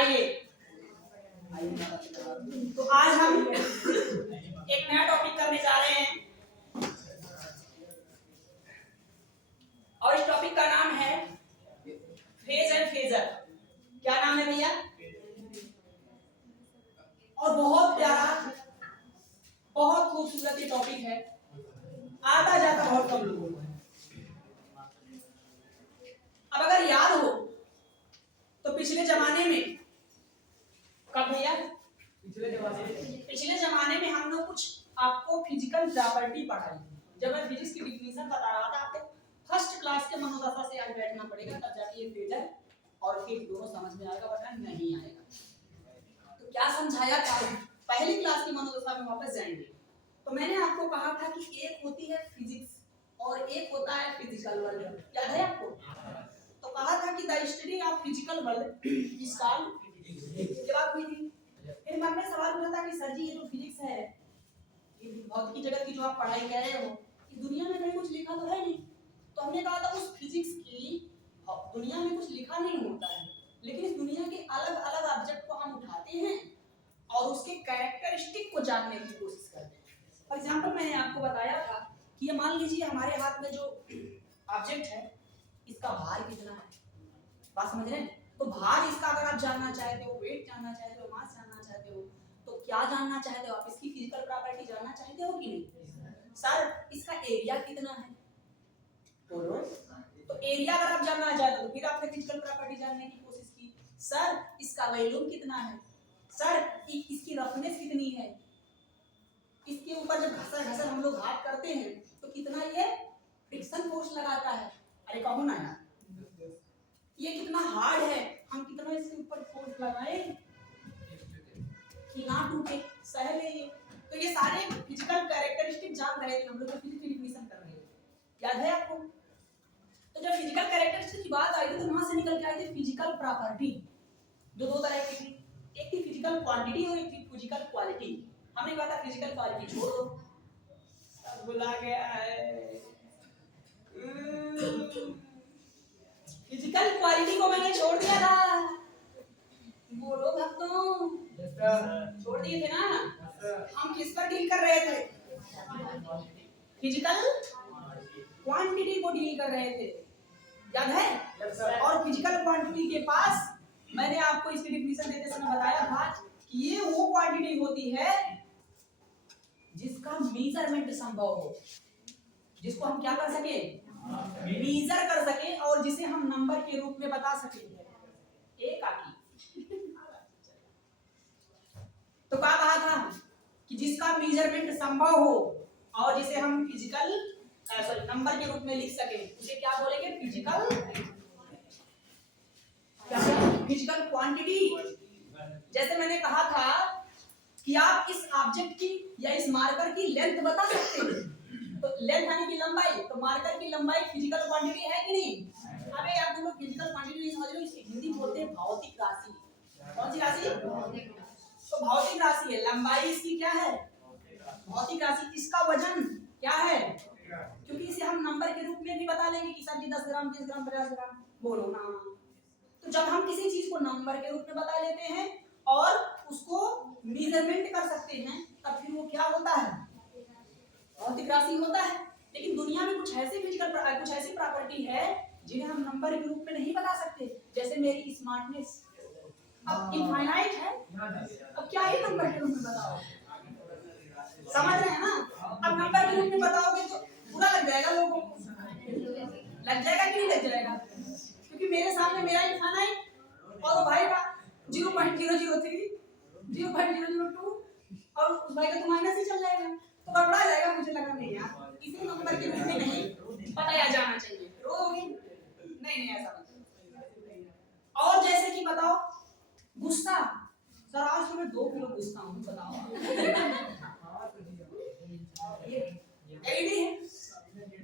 आइए तो आज हम एक नया टॉपिक करने जा रहे हैं और इस टॉपिक का नाम है फेज एंड फेजर। क्या नाम है भैया? और बहुत प्यारा, बहुत खूबसूरत ये टॉपिक है, आता जाता बहुत कम लोगों को है। अब अगर याद हो तो पिछले जमाने में, कब भैया? पिछले जमाने में हम लोग कुछ आपको फिजिकल प्रॉपर्टी पढ़ाई। जब मैं फिजिक्स की डिफिनेशन बता रहा था आपको फर्स्ट क्लास के मनोदशा से आज बैठना पड़ेगा, तब जाके ये फेजर और फेज दोनों समझ में आएगा, वरना नहीं आएगा। तो क्या समझाया था? पहली क्लास की मनोदशा में वापस जाएंगे। तो मैंने आपको कहा था कि एक होती है फिजिक्स और एक होता है फिजिकल वर्ल्ड। याद है आपको? तो कहा था कि the study of physical world is called. जवाब हुई थी। फिर मन में सवाल उठा था कि सर जी ये जो फिजिक्स है, ये भौतिकी जगत की जो आप पढ़ाई कर रहे हो, कि दुनिया में कहीं कुछ लिखा तो है नहीं। तो हमने कहा था उस फिजिक्स की दुनिया में कुछ लिखा नहीं होता है, लेकिन इस दुनिया के अलग अलग ऑब्जेक्ट को हम उठाते हैं और उसके कैरेक्टरिस्टिक को जानने की कोशिश करते हैं। फॉर एग्जांपल मैंने आपको बताया था कि ये मान लीजिए हमारे हाथ में जो ऑब्जेक्ट है, इसका भार कितना है। बात समझ रहे हैं? तो भार इसका अगर आप जानना चाहते हो, वेट जानना चाहते हो, मास जानना चाहते हो, तो क्या जानना चाहते हो आप? इसकी फिजिकल प्रॉपर्टी जानना चाहते हो कि नहीं? सर इसका एरिया कितना है, बोलो। तो एरिया अगर आप जानना चाहते हो तो फिर आपने फिजिकल प्रॉपर्टी जानने की कोशिश की। सर इसका वॉल्यूम कितना है, सर इसकी रफनेस कितनी है, इसके ऊपर जब घसर हम लोग हाथ करते हैं तो कितना ये फ्रिक्शन फोर्स लगाता है। अरे कहो ना यार, ये कितना हार्ड है, हम कितना इसके ऊपर फोर्स लगाएं कि ना टूटे, सह ले ये। तो ये सारे फिजिकल कैरेक्टरिस्टिक जान रहे थे हम लोग, फिजिकल डिफिनेशन कर रहे थे। याद है आपको? तो जब फिजिकल कैरेक्टरिस्टिक की बात आई थी तो वहां से निकल के आई थी फिजिकल प्रॉपर्टी, जो दो तरह की थी। एक थी फिजिकल क्वांटिटी और एक थी फिजिकल क्वालिटी। हमने कहा था फिजिकल क्वालिटी छोड़ दो, सब भुला गया है। फिजिकल क्वालिटी को मैंने छोड़ दिया था, बोलो भक्तों, छोड़ दिए थे ना। हम किस पर डील कर रहे थे? फिजिकल क्वांटिटी को डील कर रहे थे, याद है? और फिजिकल क्वांटिटी के पास मैंने आपको इसकी डिफिनेशन देते समय बताया था कि ये वो क्वांटिटी होती है जिसका मेजरमेंट संभव हो, जिसको हम क्या कर सके, मेजर कर सके, और जिसे हम नंबर के रूप में बता सके। एक आकी तो क्या कहा था कि जिसका मेजरमेंट संभव हो और जिसे हम फिजिकल नंबर के रूप में लिख सके, उसे क्या बोलेंगे? Physical quantity. जैसे मैंने कहा था कि आप इस ऑब्जेक्ट की या इस मार्कर की लेंथ बता सकते हैं, तो लेंथ यानी कि लंबाई, तो मार्कर की लंबाई फिजिकल क्वांटिटी है कि नहीं? अबे यार तुम लोग फिजिकल क्वांटिटी नहीं समझ रहे हो, इसे हिंदी बोलते हैं भौतिक राशि। कौन सी राशि? तो भौतिक राशि है, लंबाई इसकी क्या है? भौतिक राशि। इसका वजन क्या है? क्योंकि इसे हम नंबर के रूप में भी बता लेंगे कि सर जी 10 ग्राम, 20 ग्राम, 50 ग्राम, बोलो ना। तो जब हम किसी चीज को नंबर के रूप में बता लेते हैं और उसको मेजरमेंट कर सकते हैं, तब फिर वो क्या होता है? भौतिक राशि होता है। लेकिन दुनिया में कुछ ऐसी प्रॉपर्टी है जिन्हें हम नंबर के रूप में नहीं बता सकते। जैसे मेरी स्मार्टनेस अब इनफाइनाइट है, अब क्या ही नंबर के रूप में बताओ, समझ रहे हैं ना? अब नंबर के रूप में बताओगे तो बुरा लग जाएगा लोगों को, लग जाएगा कि नहीं लग जाएगा? क्योंकि मेरे सामने मेरा इनफाइनाइट और वो भाई का 0.003, 0.002 और उस भाई का तो माइनस ही चल जाएगा, तो गड़बड़ा जाएगा। मुझे लगा नहीं यार, इसे नंबर के रूप में नहीं बताया जाना चाहिए। रोगे नहीं, ऐसा मत। और जैसे कि बताओ गुस्सा, सर आज तो मैं 2 किलो गुस्सा हूँ, बताओ। ये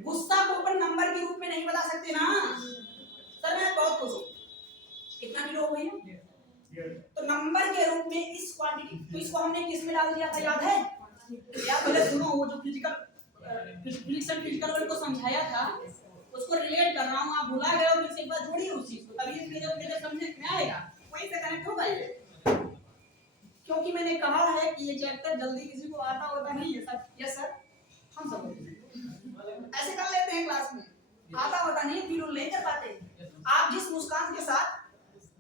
गुस्सा को अपन नंबर के रूप में नहीं बता सकते ना। सर मैं बहुत खुश हूँ, कितना किलो हो गई? तो नंबर के रूप में इस क्वांटिटी, तो इसको हमने किस में डाल दिया था, याद है? या पहले सुनो, वो जो फिजिकल वर्ल्ड को समझाया था उसको रिलेट कर रहा हूँ, आप भुला गए हो, फिर से एक बार जोड़िए उस चीज को, तभी ये समझ में आएगा, वहीं से कनेक्ट होगा ये। कहा है कि ये चैप्टर जल्दी किसी को आता होता नहीं है सर। यस सर, हम सब ऐसे कर लेते हैं क्लास में, आता होता नहीं, फील नहीं कर पाते। आप जिस मुस्कान के साथ,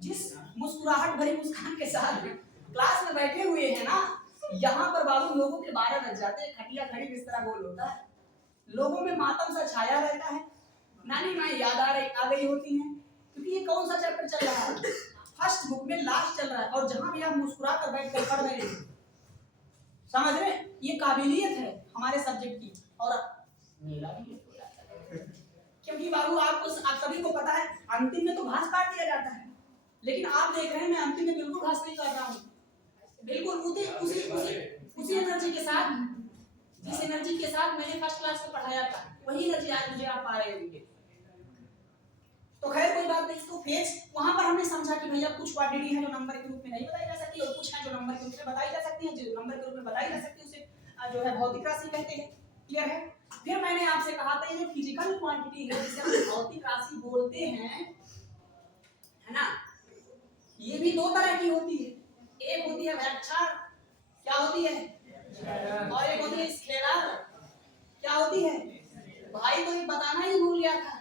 जिस मुस्कुराहट भरी मुस्कान के साथ क्लास में बैठे हुए हैं ना, यहाँ पर बाबू लोगों के 12 बज जाते हैं, खटिया खड़ी बिस्तरा गोल होता है, लोगों में मातम सा छाया रहता है, नानी माँ याद आ गई होती हैं, क्योंकि ये कौन सा चैप्टर चल रहा है, फर्स्ट बुक में लास्ट चल रहा है, और जहां भी आप मुस्कुरा कर बैठ कर पढ़ रहे हैं, समझ रहे, ये काबिलियत है हमारे सब्जेक्ट की। और मेरा भी क्योंकि बाबू आपको, आप सभी को पता है अंतिम में तो घास काट दिया जाता है, लेकिन आप देख रहे हैं मैं अंतिम में बिल्कुल घास नहीं काट रहा हूँ, बिल्कुल उसी एनर्जी के साथ, जिस एनर्जी के साथ मैंने फर्स्ट क्लास में पढ़ाया था, वही एनर्जी आज मुझे आप पा रहे होंगे। तो खैर कोई बात नहीं, इसको फेज वहां पर हमने समझा कि भैया कुछ क्वांटिटी है जो नंबर के रूप में नहीं बताई जा सकती, और कुछ है जो नंबर के रूप में बताई जा सकती है, जो नंबर के रूप में बताई जा सकती है उसे जो है भौतिक राशि कहते हैं। क्लियर है? फिर मैंने आपसे कहा था ये जो फिजिकल क्वांटिटी है जिसे हम भौतिक राशि बोलते हैं, है ना, ये भी दो तरह की होती है, एक होती है व्याख्या, क्या होती है, और एक होती है स्केलर, क्या होती है भाई, तो ये बताना ही भूल गया था,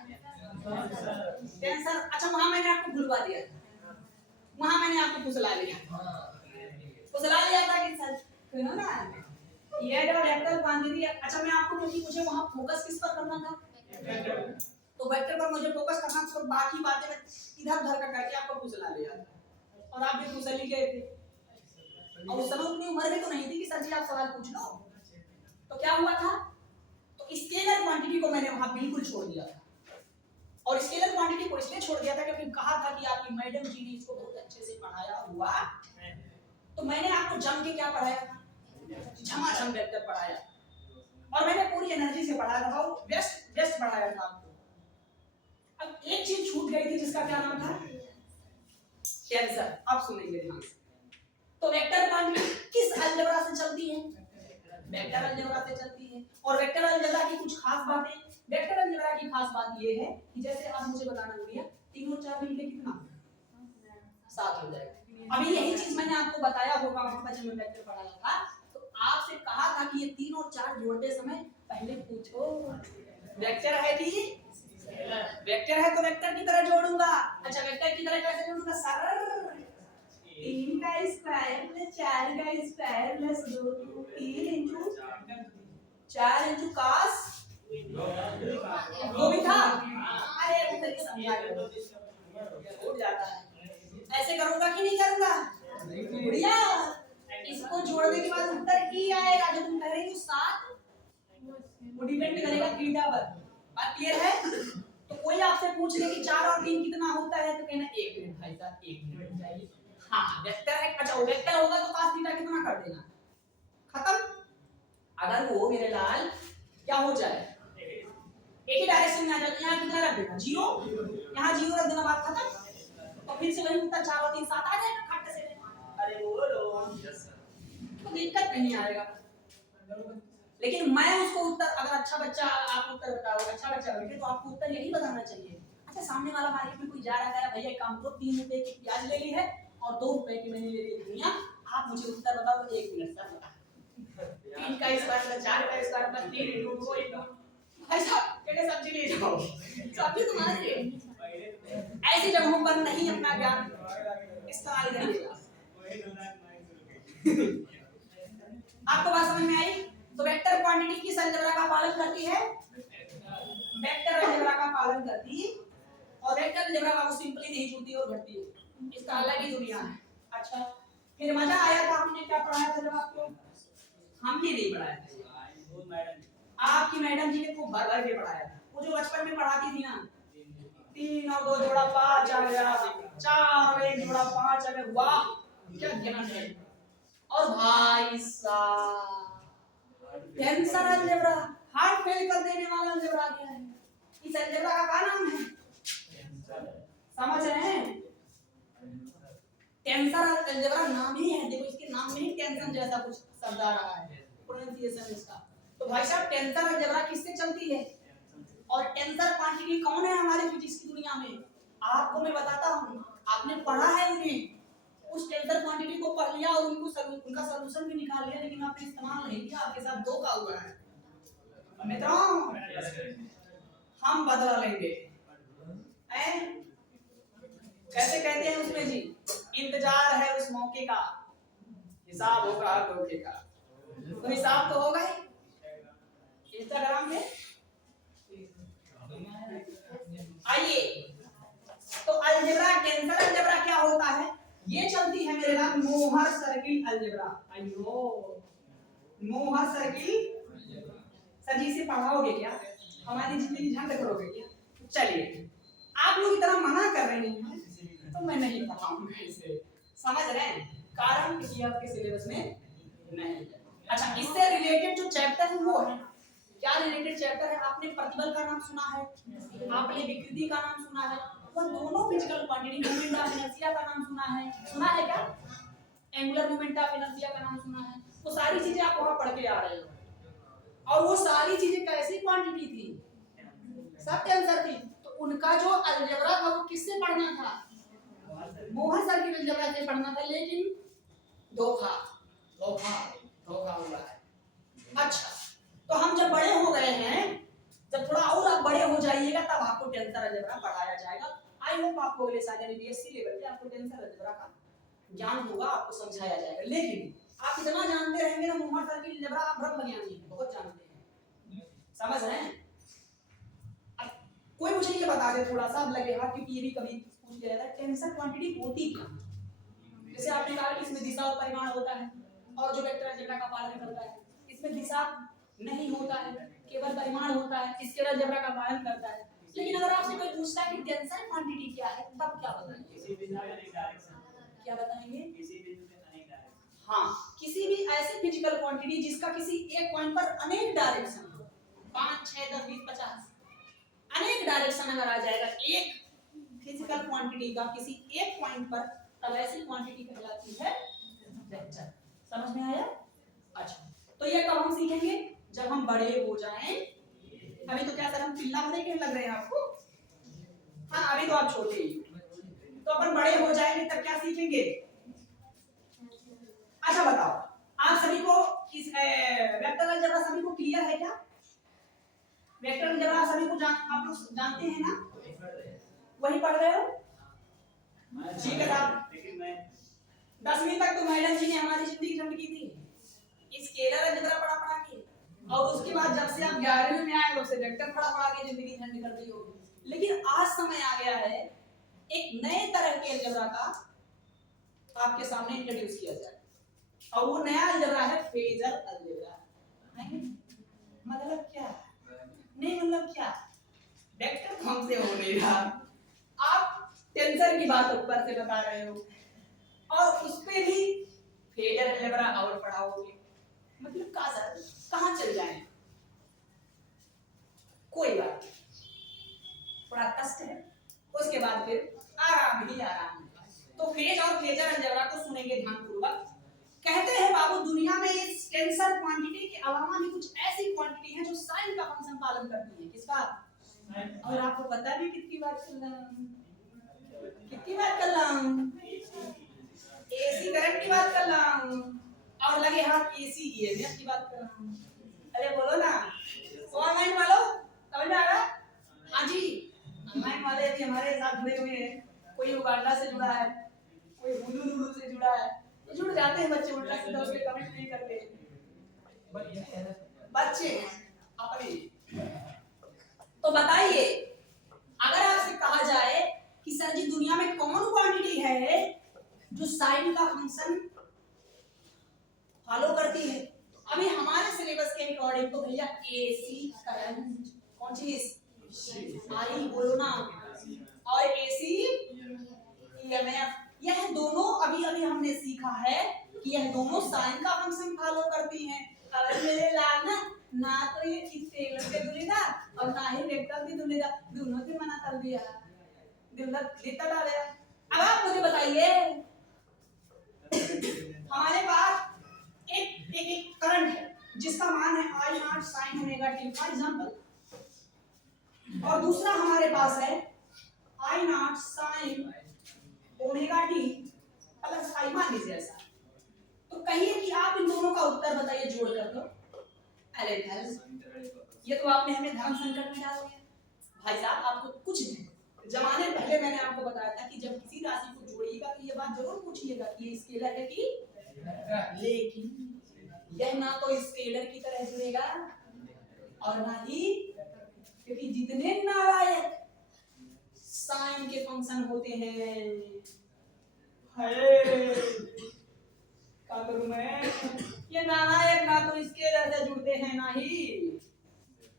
टेंसर। अच्छा वहां मैंने आपको भूलवा दिया, वहां मैंने आपको फुसला लिया था कि सर सुनो ना, ये जो वेक्टर क्वांटिटी, अच्छा मैं आपको क्योंकि मुझे वहां फोकस किस पर करना था, तो वेक्टर पर मुझे फोकस करना था, तो बाकी बातें मैं इधर उधर का करके आपको फुसला लिया था, और आप भी फुसल ही गए थे, और उस समय उतनी उम्र में तो नहीं थी कि सर जी आप सवाल पूछ लो। तो क्या हुआ था, तो स्केलर क्वांटिटी को मैंने वहां बिल्कुल छोड़ दिया था, और स्केलर क्वांटिटी को इसलिए छोड़ दिया था क्योंकि कहा था कि आपकी मैडम जी ने इसको बहुत अच्छे से पढ़ाया हुआ, तो मैंने आपको जम के क्या पढ़ाया था, झमाझम वेक्टर पढ़ाया, और मैंने पूरी एनर्जी से पढ़ाया था, और बेस्ट पढ़ाया था आपको। अब एक चीज छूट गई थी जिसका क्या नाम था, टेंसर। आप सुनेंगे ध्यान से। तो वेक्टर क्वांटिटी किस अलजेब्रा से चलती है, वेक्टर अलजेब्रा से चलती है, और वेक्टर अलजेब्रा की कुछ खास बातें, वेक्टर अलजेब्रा की खास बात ये है कि जैसे आप मुझे बताना भैया 3 और 4 मिलके कितना 7 हो जाएगा। अभी यही चीज मैंने आपको बताया होगा वहां पर जब मैं वेक्टर पढ़ाया था, तो आपसे कहा था कि ये 3 और 4 जोड़ते समय पहले पूछो वेक्टर है कि वेक्टर है, तो वेक्टर की तरह जोड़ूंगा। अच्छा वेक्टर की तरह कैसे जोड़ूंगा सर, 3 का स्क्वायर प्लस 4 का square plus 3 into 4 into cos, वो भी था, अरे वो तरीके समझा छूट जाता है, ऐसे करूंगा कि नहीं करूंगा बढ़िया, इसको जोड़ने के बाद उत्तर ई आएगा, जो तुम कह रही हो 7, वो डिपेंड करेगा थीटा पर, बात क्लियर है। तो कोई आपसे पूछ ले कि 4 और 3 कितना होता है, तो कहना 1 मिनट भाई साहब 1 मिनट चाहिए, हाँ वेक्टर है, अच्छा वेक्टर होगा तो cos थीटा कितना कर देना, खत्म। अगर वो मेरे लाल क्या हो जाए, एक ही डायरेक्शन में आ जाए, यहाँ कितना रख देना 0, यहाँ 0 रख देना, बात खत्म। तो फिर से वही उत्तर 4 और 3 7 आ जाएगा खट से, अरे बोलो तो दिक्कत नहीं आएगा। लेकिन मैं उसको उत्तर, अगर अच्छा बच्चा आप उत्तर बताओ, अच्छा बच्चा बैठे तो आपको उत्तर यही बताना चाहिए। अच्छा सामने वाला मार्केट में कोई जा रहा है, भैया काम करो 3 रुपए की प्याज ले ली है और 2 रुपए की मैंने ले ली धनिया, आप मुझे उत्तर बताओ, तो 1 मिनट तक बता, 3 का स्क्वायर प्लस 4 का स्क्वायर प्लस 3 इंटू 2 इंटू, भाई साहब कहते सब्जी ले जाओ, सब्जी तुम्हारी। ऐसी जगहों पर नहीं अपना ज्ञान इस्तेमाल करिएगा। आपको बात समझ में आई? तो वेक्टर क्वांटिटी किस अलजेब्रा का पालन करती है, वेक्टर अलजेब्रा का पालन करती है, और वेक्टर अलजेब्रा को सिंपली नहीं जुड़ती और घटती है, इसका अलग ही दुनिया है। अच्छा फिर मजा आया था, हमने क्या पढ़ाया था जब आपको, हमने नहीं पढ़ाया था, आपकी मैडम जी ने खूब भर भर के पढ़ाया था, वो जो बचपन में पढ़ाती थी ना, 3 और 2 जोड़ा 5 आ गया, 4 और 1 जोड़ा 5 आ गया, वाह क्या ज्ञान है। और भाई साहब टेंसर अलजेब्रा हार्ट फेल कर देने वाला अलजेब्रा क्या है, इस अलजेब्रा का क्या नाम है, समझ रहे हैं, टेंसर अलजेब्रा नाम ही है, देखो इसके नाम में ही टेंशन जैसा कुछ शब्द आ रहा है, प्रोनाउंसिएशन इसका। तो भाई साहब टेंसर अलजेब्रा किससे चलती है, और टेंसर क्वांटिटी कौन है हमारे फिजिक्स की दुनिया में, आपको मैं बताता हूँ, आपने पढ़ा है उन्हें, उस टेंसर क्वांटिटी को पढ़ लिया और उनका सॉल्यूशन भी निकाल लिया, लेकिन आपने इस्तेमाल नहीं किया, आपके साथ धोखा हुआ है। मित्रों हम बदला लेंगे, कैसे कहते हैं उसमें जी, इंतजार है उस मौके का, हिसाब होगा हर धोखे का। तो हिसाब तो होगा ही इंस्टाग्राम में। आइए तो अलजेब्रा, टेंसर अलजेब्रा क्या होता है, ये चलती है मेरे नाम मोहर सर्किल अलजेब्रा। आइयो मोहर सर्किल, सर जी से पढ़ाओगे क्या, हमारी जिंदगी झंड करोगे क्या? चलिए आप लोग इतना मना कर रहे हैं तो मैं नहीं पढ़ाऊंगा इसे, समझ रहे हैं, कारण कि आपके सिलेबस में नहीं। अच्छा, इससे रिलेटेड जो चैप्टर है वो है क्या, रिलेटेड चैप्टर है, आपने प्रतिबल का नाम सुना है, आपने विकृति का नाम सुना है, और दोनों physical quantity, moment of inertia का नाम सुना है क्या, एंगुलर मोमेंट ऑफ इनर्शिया का नाम सुना है, वो सारी चीजें आप वहां पढ़ के आ रहे हो। और वो सारी चीजें कैसी क्वांटिटी थी, सब टेंसर थी, तो उनका जो अलजेब्रा था वो किससे पढ़ना था, मोहर सर्किल अलजेब्रा से पढ़ना था, लेकिन धोखा धोखा धोखा हुआ है। अच्छा, तो हम जब बड़े हो गए हैं, जब थोड़ा और आप बड़े हो जाइएगा तब आपको टेंसर अलजेब्रा पढ़ाया जाएगा। आई होप आपको अगले साल यानी बीएससी लेवल पे आपको टेंसर अलजेब्रा का ज्ञान होगा, आपको समझाया जाएगा। लेकिन आप इतना जानते रहेंगे ना मोहर सर्किल अलजेब्रा, आप ब्रह्मज्ञानी हैं, बहुत जानते हैं, समझ रहे हैं। कोई मुझे ये बता दे थोड़ा सा, अब लगे हाथ, क्योंकि ये भी कभी पूछ लिया जाता है, टेंसर क्वांटिटी होती क्या, जैसे आपने कहा कि इसमें दिशा और परिमाण होता है, और जो वेक्टर अलजेब्रा का पालन करता है, इसमें दिशा नहीं होता है, केवल परिमाण होता है, इसके अलजेब्रा का पालन करता है। लेकिन अगर आपसे कोई पूछता है कि टेंसर क्वांटिटी क्या है, तब क्या बताएंगे, क्या बताएंगे, हाँ, किसी भी ऐसी फिजिकल क्वांटिटी जिसका किसी एक पॉइंट पर अनेक डायरेक्शन हो, 5 6 10 20 50 अनेक डायरेक्शन अगर आ जाएगा एक फिजिकल क्वांटिटी का किसी एक पॉइंट पर, तब ऐसी क्वांटिटी कहलाती है वेक्टर। समझ में आया? अच्छा, तो ये कब हम सीखेंगे, जब हम बड़े हो जाएं। अभी तो क्या सर हम पिल्ला भरे के लग रहे हैं आपको, हाँ अभी तो आप छोटे ही, तो अपन बड़े हो जाएंगे तब क्या सीखेंगे। अच्छा बताओ, आप सभी को इस वेक्टर अलजेब्रा सभी को क्लियर है क्या, वेक्टर अलजेब्रा सभी को आप लोग जानते हैं ना, वही पढ़ रहे हो, ठीक है साहब। 10वीं तक तो मैडम जी ने हमारी जिंदगी ठंड की थी, स्केलर अलजेब्रा पढ़ा के, और उसके बाद जब से आप 11वीं में आए तब से वेक्टर पढ़ा के जिंदगी ठंड कर दी होगी। लेकिन आज समय आ गया है एक नए तरह के अलजेब्रा का आपके सामने इंट्रोड्यूस किया जाए, और वो नया अलजेब्रा है फेजर अलजेब्रा। मतलब क्या नहीं, मतलब क्या, वेक्टर तो हमसे हो नहीं रहा, आप टेंसर की बात ऊपर से बता रहे हो, और उस पे भी फेजर अलजेब्रा और पढ़ाओगे, मतलब कहां चल जाए। कोई बात थोड़ा कष्ट है, उसके बाद फिर आराम ही आराम। तो फेज और फेजर अलजेब्रा को सुनेंगे ध्यानपूर्वक। कहते हैं बाबू दुनिया में इस टेंसर क्वांटिटी के अलावा भी कुछ ऐसी क्वांटिटी है जो साइन का फंक्शन पालन करती है। किसका? और आपको पता भी कितनी बार कर रहा हूं, एसी करंट की बात कर रहा हूं, और लगे हाथ एसी ईएमएफ की बात कर रहा हूं। अरे बोलो ना, ऑनलाइन वालों समझ में आ रहा? हाँ जी, ऑनलाइन वाले भी हमारे साथ जुड़े हुए हैं, कोई उगांडा से जुड़ा है, कोई हुलुलुलु से जुड़ा है, तो जुड़ जाते हैं बच्चे, उल्टा सीधा उस पे कमेंट नहीं करते, बच्चे अपने। तो बताइए, अगर आपसे कहा जाए कि सर जी दुनिया में कौन क्वांटिटी है जो साइन का फंक्शन फॉलो करती है, अभी हमारे सिलेबस के अकॉर्डिंग तो भैया एसी करंट, कौन चीज आई बोलो ना, और एसी ईएमएफ, यह दोनों अभी अभी हमने सीखा है कि यह दोनों साइन का फंक्शन फॉलो करती हैं। अगर मेरे लाल ना तो ये टेलर के दुलेगा और ना ही वेक्टर की दुलेगा, दोनों की मना कर दिया, दिता डालेगा। अब आप मुझे बताइए, हमारे पास एक करंट है जिसका मान है I naught sine omega t for example, और दूसरा हमारे पास है I naught sine omega t plus pi, मान लीजिए ऐसा। तो कहिए कि आप इन दोनों का उत्तर बताइए जोड़ कर। तो अरे ये तो आपने हमें धर्म संकट में डाल दिया भाई साहब। आपको कुछ जमाने पहले मैंने आपको बताया था कि जब किसी राशि को जोड़िएगा तो ये बात जरूर पूछिएगा कि ये स्केलर है कि, लेकिन यह ना तो स्केलर की तरह जुड़ेगा और ना ही, क्योंकि जितने नालायक साइन के फंक्शन होते हैं, क्या करूं मैं, ये नालायक ना तो स्केलर से जुड़ते हैं ना ही,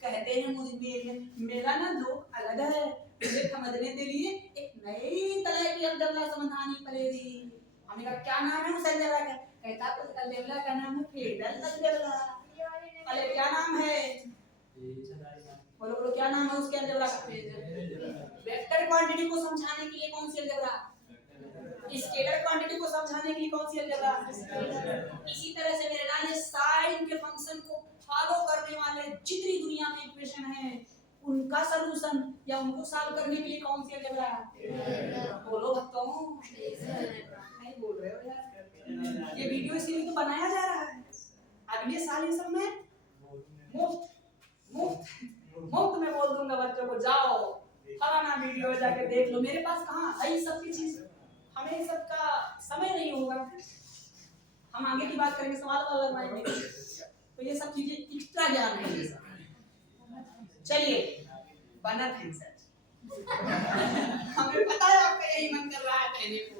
कहते हैं मुझे मेरा ना लोग अलग है, मुझे समझने के लिए एक नई तरह की अलजबरा समझानी पड़ेगी। हमने कहा क्या नाम है उस अलजबरा का? कहता उस अलजबरा का नाम है फेडरल अलजबरा। अरे क्या नाम है? बोलो बोलो क्या नाम है उसके अलजबरा का? वेक्टर क्वांटिटी को समझाने के लिए कौन सी अलजबरा? स्केलर क्वांटिटी को समझाने के लिए कौन सी अलजबरा? इसी तरह से मेरे नाम साइन के फंक्शन को फॉलो करने वाले जितनी दुनिया में इक्वेशन है उनका सलूशन या उनको सॉल्व करने के लिए कौन सी अलजबरा? बोलो भक्तों, नहीं बोल रहे हो यार। ये वीडियो इसीलिए तो बनाया जा रहा है, अगले साल ये सब में मुफ्त मुफ्त में बोल दूंगा बच्चों को, जाओ फलाना वीडियो जाके देख लो। मेरे पास कहाँ है सब की चीज, हमें सबका समय नहीं होगा। हम आगे की बात करेंगे, सवाल वाला बनाएंगे, तो ये सब चीजें एक्स्ट्रा ज्ञान है ये सब। चलिए बनत है सर हमें पता है आपका यही मन कर रहा है कहने को,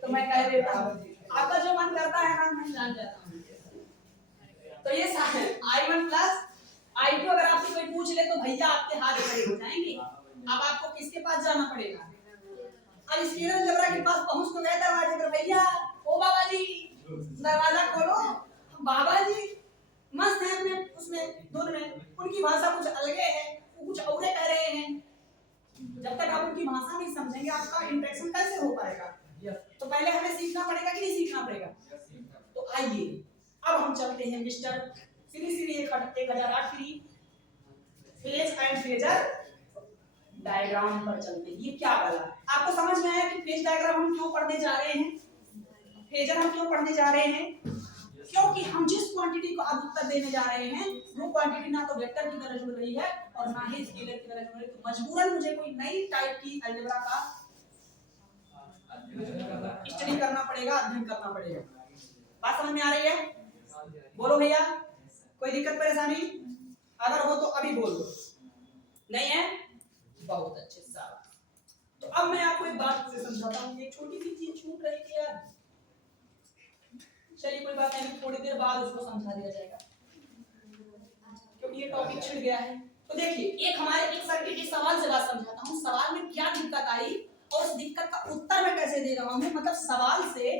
तो मैं कह देता हूँ आपका जो मन करता है ना मैं जान जाता हूँ। तो ये I1 प्लस I2 अगर आपसे कोई पूछ ले तो भैया आपके हाथ खड़े हो जाएंगे। अब आपको किसके पास जाना पड़ेगा? अब स्केलर अलजबरा के पास पहुंच तो गए दरवाजे पर, भैया ओ बाबा जी दरवाजा खोलो। बाबा जी मस्त है अपने उसमें धुन में, उनकी भाषा कुछ अलग है, वो कुछ और कह रहे हैं। जब तक आप उनकी भाषा नहीं समझेंगे आपका इंटरेक्शन कैसे हो पाएगा? तो पहले हमें सीखना पड़ेगा कि नहीं सीखना पड़ेगा? तो आइए अब हम चलते हैं मिस्टर श्री श्री 1008 की फेज एंड फेजर डायग्राम पर चलते हैं। ये क्या वाला आपको समझ में आया कि फेज डायग्राम हम क्यों पढ़ने जा रहे हैं, फेजर हम क्यों पढ़ने जा रहे हैं? क्योंकि हम जिस क्वांटिटी को अब उत्तर देने जा रहे हैं वो क्वांटिटी ना तो वेक्टर की तरह जुड़ रही है और ना ही स्केलर की तरह जुड़ रही है, तो मजबूरन मुझे कोई नई टाइप की अलजेब्रा का स्टडी करना पड़ेगा, अध्ययन करना पड़ेगा। बात समझ में आ रही है? बोलो भैया, कोई दिक्कत परेशानी अगर हो तो अभी बोल दो, नहीं है? बहुत अच्छे साहब। तो अब मैं आपको एक बात से समझाता हूँ, एक छोटी सी चीज छूट रही थी यार, चलिए कोई बात नहीं, थोड़ी देर बाद उसको समझा दिया जाएगा क्योंकि ये टॉपिक छिड़ गया है। तो देखिए एक हमारे एक सर्किट एक सवाल से बात समझाता हूँ, सवाल में क्या दिक्कत आई और उस दिक्कत का उत्तर मैं कैसे दे रहा हूँ, मतलब सवाल से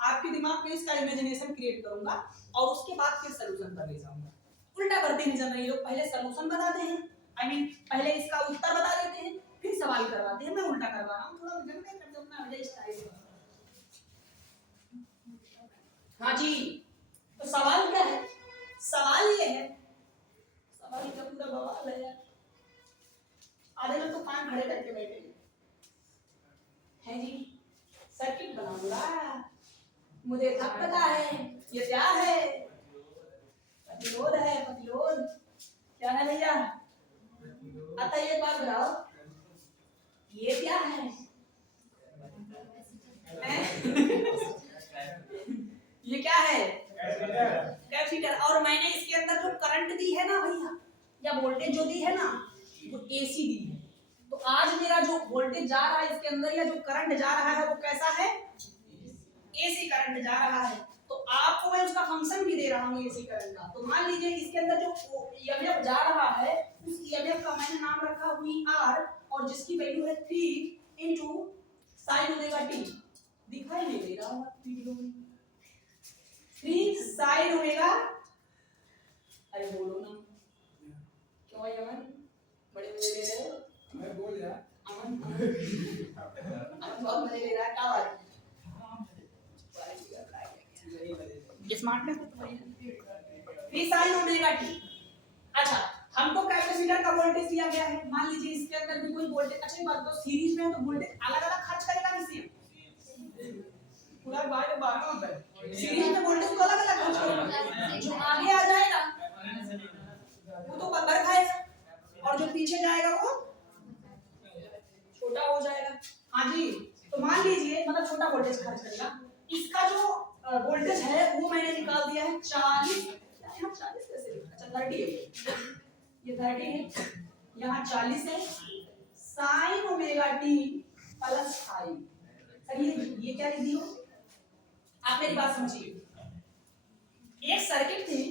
आपके दिमाग में इसका इमेजिनेशन क्रिएट करूंगा और उसके बाद फिर सलूशन पर ले जाऊंगा। उल्टा करते हैं जनरली लोग, पहले सलूशन बताते हैं, पहले इसका उत्तर बता देते हैं फिर सवाल करवाते हैं। मैं उल्टा करवा रहा हूँ, थोड़ा मुझे स्टाइल। हाँ जी, तो सवाल क्या है? सवाल ये है, सवाल का पूरा बवाल है यार, आधे लोग तो कान खड़े करके बैठे हैं जी। सर्किट बनाऊंगा, मुझे सब पता है ये क्या है, प्रतिरोध है, प्रतिरोध क्या है भैया? अच्छा ये बात बताओ ये क्या है? ये क्या है? कैपेसिटर। और मैंने इसके अंदर जो करंट दी है ना भैया, या वोल्टेज जो दी है ना, वो एसी दी है। तो आज मेरा जो वोल्टेज जा रहा है इसके अंदर या जो करंट जा रहा है वो कैसा है? एसी करंट जा रहा है। तो आपको मैं उसका फंक्शन भी दे रहा हूँ एसी करंट का। तो मान लीजिए इसके अंदर जो ईएमएफ जा रहा है उस ईएमएफ का मैंने नाम रखा VR और जिसकी वैल्यू है 3 sin ओमेगा t। दिखाई नहीं दे रहा होगा वीडियो में? 3 sin ओमेगा, अरे बोलो ना क्यों है अमन, बड़े मजे ले रहे हो? मैं बोल यार अमन बहुत मजे ले रहा है, क्या बात है? स्मार्ट में 3 sin ओमेगा t। अच्छा हमको कैपेसिटर का वोल्टेज दिया गया है, मान लीजिए इसके अंदर भी कोई वोल्टेज, अच्छा बात तो सीरीज में है तो वोल्टेज अलग-अलग खर्च करेगा किसी खर्च करेगा। इसका जो वोल्टेज है वो मैंने निकाल दिया है 40। यहाँ 40 कैसे लिखा? अच्छा 30 है, ये 30 है, यहाँ 40 है, साइन ओमेगा टी प्लस आई। सही है, ये क्या लिख दिया? आप मेरी बात समझिए, एक सर्किट थी,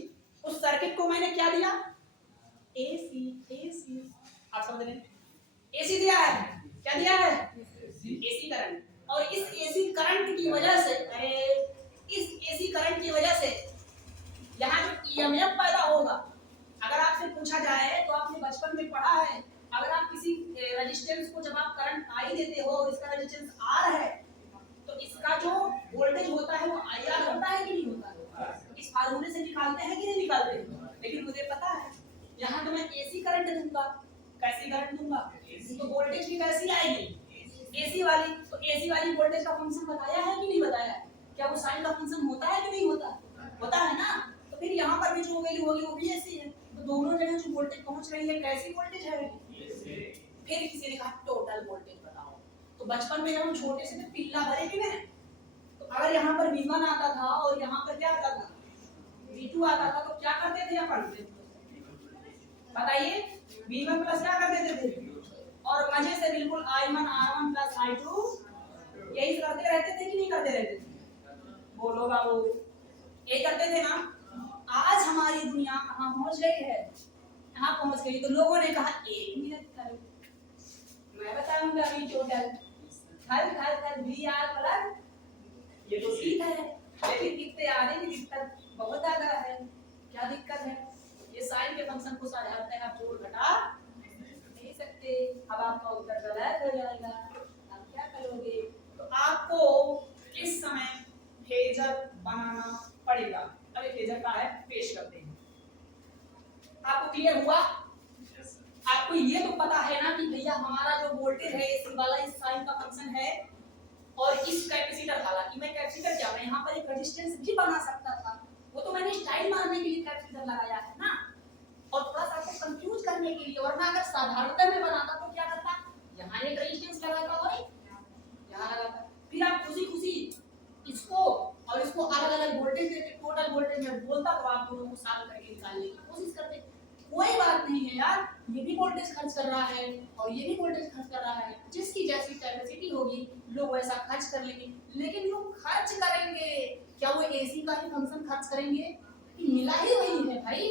उस सर्किट को मैंने क्या दिया? एसी। आप समझ रहे हैं? एसी दिया है, क्या दिया है? AC current. और इस एसी करंट की वजह से, इस एसी करंट की वजह से यहाँ जो ईएमएफ पैदा होगा, अगर आपसे पूछा जाए तो आपने बचपन में पढ़ा है, अगर आप किसी रेजिस्टेंस को जब आप करंट आई देते हो और इसका रेजिस्टेंस आर है, तो इसका जो वोल्टेज होता है वो आईआर होता है कि नहीं होता? इस फार्मूले से निकालते हैं कि नहीं निकालते? लेकिन मुझे पता है यहाँ तो मैं एसी करंट दूंगा, कैसी करंट दूंगा तो वोल्टेज भी कैसी आएगी? एसी वाली। तो एसी वाली वोल्टेज का फंक्शन बताया है कि नहीं बताया? क्या वो साइन का फंक्शन होता है कि नहीं होता? होता है ना। तो फिर यहाँ पर भी जो वैल्यू होगी वो भी एसी है। तो दोनों जगह जो वोल्टेज पहुंच रही है कैसी वोल्टेज है? फिर किसी ने कहा टोटल वोल्टेज बताओ। तो बचपन में जब हम छोटे से थे पिल्ला भरे कि नहीं, तो अगर यहाँ पर V1 आता था और यहाँ पर क्या आता था? V2 आता था, तो क्या करते थे अपन? बताइए, V1 प्लस क्या कर देते थे? और मजे से बिल्कुल I1 R1 प्लस I2 यही करते रहते थे कि नहीं करते रहते थे? बोलो बाबू, यही करते थे ना। आज हमारी दुनिया कहाँ पहुंच गई है? यहाँ पहुंच गई। तो लोगों ने कहा 1 मिनट करो, मैं बताऊंगा अभी टोटल हर VR प्लस ये तो ठीक है, लेकिन कितने आने की दिक्कत बहुत ज्यादा है। क्या दिक्कत है? ये साइन के फंक्शन को सारे हद तक आप जोड़ घटा नहीं सकते। अब आपका उत्तर गलत हो जाएगा, आप क्या करोगे? तो आपको इस समय फेजर बनाना पड़ेगा। अरे फेजर का है, पेश करते हैं। आपको क्लियर हुआ? आपको ये तो पता है ना कि भैया हमारा जो वोल्टेज है एसी वाला इस साइन का फंक्शन है, और इस कैपेसिटर, हालांकि मैं कैपेसिटर क्या, मैं यहाँ पर एक रेजिस्टेंस भी बना सकता था, वो तो मैंने स्टाइल मारने के लिए कैपेसिटर लगाया है ना, और थोड़ा सा आपको कंफ्यूज करने के लिए। वरना अगर साधारणता में बनाता तो क्या करता? यहाँ एक रेजिस्टेंस लगाता और यहाँ लगाता, फिर आप खुशी खुशी इसको और इसको अलग अलग वोल्टेज देके टोटल वोल्टेज में बोलता, तो आप दोनों को सॉल्व करके निकालने की कोशिश करते। कोई बात नहीं है यार, ये भी वोल्टेज खर्च कर रहा है और ये भी वोल्टेज खर्च कर रहा है, जिसकी जैसी कैपेसिटी होगी लोग वैसा खर्च कर लेंगे। लेकिन लोग खर्च करेंगे, क्या वो एसी का ही फंक्शन खर्च करेंगे? मिला ही वही है भाई,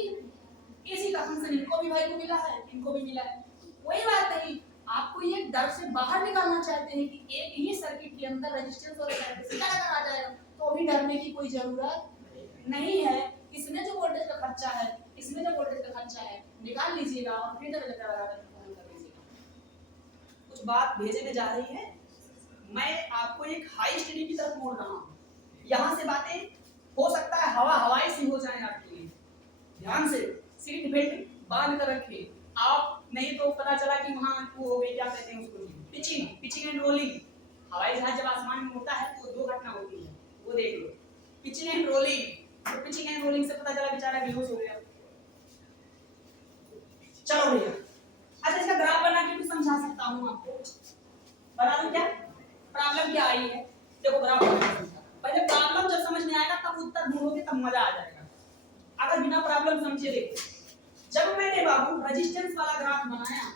एसी का फंक्शन इनको भी भाई को मिला है, इनको भी मिला है। कोई बात नहीं, आपको ये डर से बाहर निकालना चाहते हैं कि एक ही सर्किट के अंदर रेजिस्टेंस और कैपेसिटर अगर आ जाएगा तो भी डरने की कोई जरूरत नहीं है। इसमें जो वोल्टेज का खर्चा है, इसमें जो वोल्टेज का खर्चा है निकाल लीजिएगा और फिर लगा कर लीजिएगा। कुछ बात भेजने जा रही है, मैं आपको एक हाई स्टडी की तरफ मोड़ रहा हूँ। यहाँ से बातें हो सकता है हवाई सी हो जाए आपके लिए। ध्यान से सीट बेल्ट बांध कर रखिए आप, नहीं तो पता चला कि वहाँ वो हो गई, क्या कहते हैं उसको, पिचिंग एंड रोलिंग। हवाई जहाज जब आसमान में उड़ता है तो 2 घटना होती है, वो देख लो, पिचिंग एंड रोलिंग। तो पिचिंग एंड रोलिंग से पता चला बेचारा बेहोश हो गया। चलो भैया, अच्छा इसका ग्राफ बना के भी समझा सकता हूँ आपको। बता दूं क्या प्रॉब्लम क्या आई है? देखो ग्राफ पहले प्रॉब्लम जब समझ में आएगा तब उत्तर ढूंढोगे, तब मजा आ जाएगा। अगर बिना प्रॉब्लम समझे देखो, जब मैंने बाबू रेजिस्टेंस वाला ग्राफ बनाया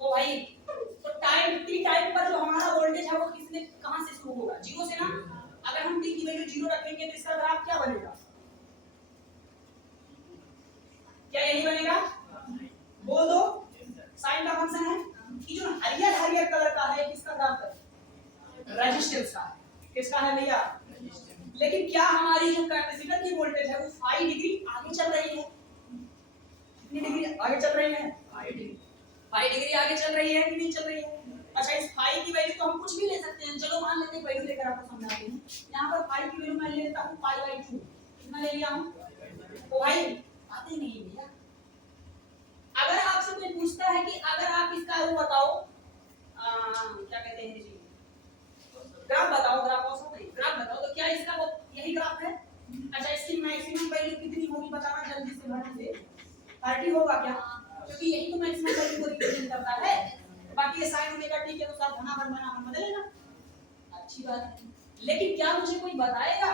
तो भाई, तो टाइम टी टाइम पर जो हमारा वोल्टेज है वो किसने कहां से शुरू होगा? 0 से ना। अगर हम टी की वैल्यू 0 रखेंगे तो इसका ग्राफ क्या बनेगा? क्या यही बनेगा? बोल दो, साइन का फंक्शन है। कि जो हरियर कलर का है किसका ग्राफ है? रेजिस्टेंस का। किसका है भैया? लेकिन क्या हमारी जो कैपेसिटर की वोल्टेज है वो 5 डिग्री आगे चल रही है? कितनी डिग्री आगे चल रही है? 5 डिग्री आगे चल रही है कि नहीं चल रही है? अच्छा, इस फाई की वैल्यू तो हम कुछ भी ले सकते हैं। चलो मान लेते हैं, वैल्यू लेकर आपको समझाते हैं। यहाँ पर फाई की वैल्यू मैं ले लेता हूँ पाई/2। कितना ले लिया हूँ? तो भाई आते नहीं भैया। अगर आपसे कोई पूछता है कि अगर आप इसका वो बताओ, क्या कहते हैं जी, ग्राफ बताओ, ग्राफ बताओ, तो क्या इसका वो यही ग्राफ है? अच्छा, इसकी मैक्सिमम वैल्यू कितनी होगी बताना जल्दी से, भर से 30 होगा क्या? क्योंकि यही तो मैक्सिमम वैल्यू को रिप्रेजेंट करता है। बाकी ये साइन ओमेगा टी के अनुसार घना बना बदलेगा। अच्छी बात है, लेकिन क्या मुझे कोई बताएगा